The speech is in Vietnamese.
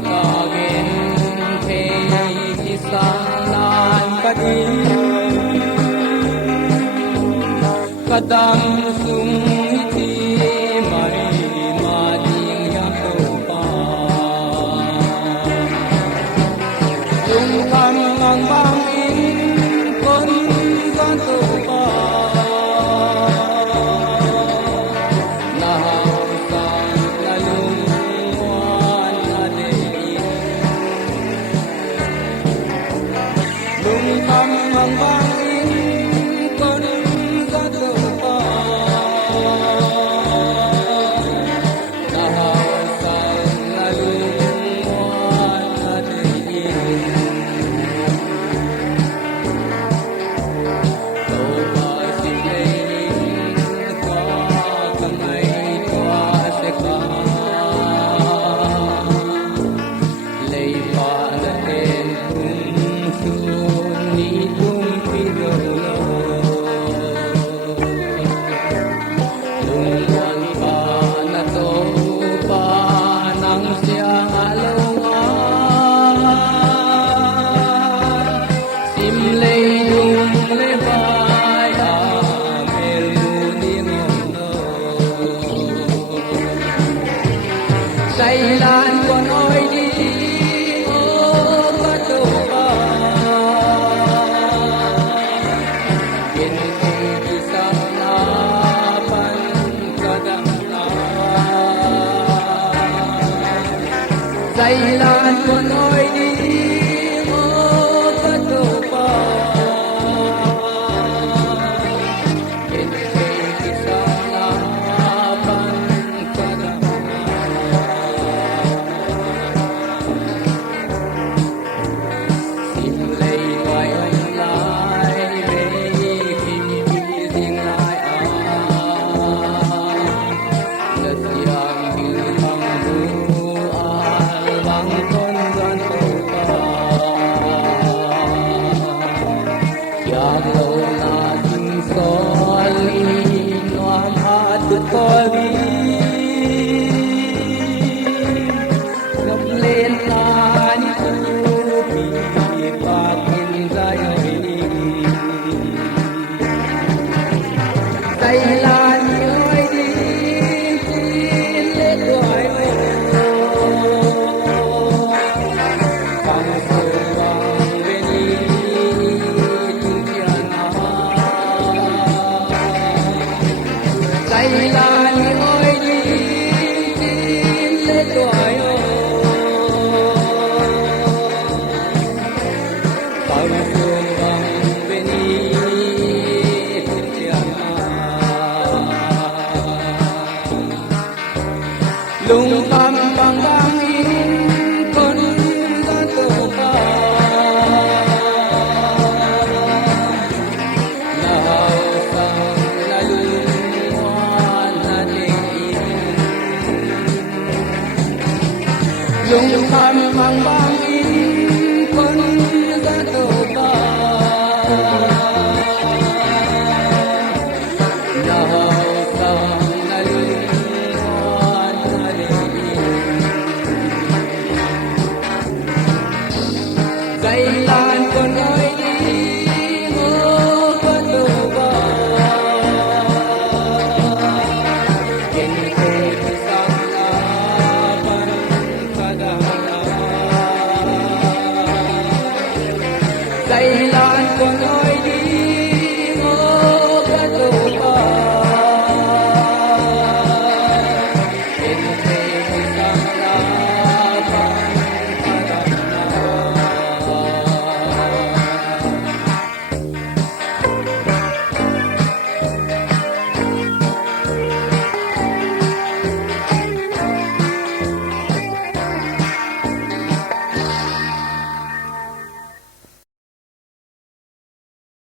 kagin kay kisalan padi kadang sungiti may mading yang Toupa tungkam ang bangin kon sa Toupa ang bangin kon sa Toupa nahawasal na lumuan na diin Toupa simlei hinkhua ngaihtuah seka lei pa natin simlei dung lebay amel muningono sailan kon oy di o Toupa kinti isang laban kadamna sailan kon oy di lungkam bang bangin kon sa Toupa nahawasang na lumuan na diin lungkam bang bangin kon sa Toupa kailan kon oy di mo Toupa kinti isang laban kadamna kailan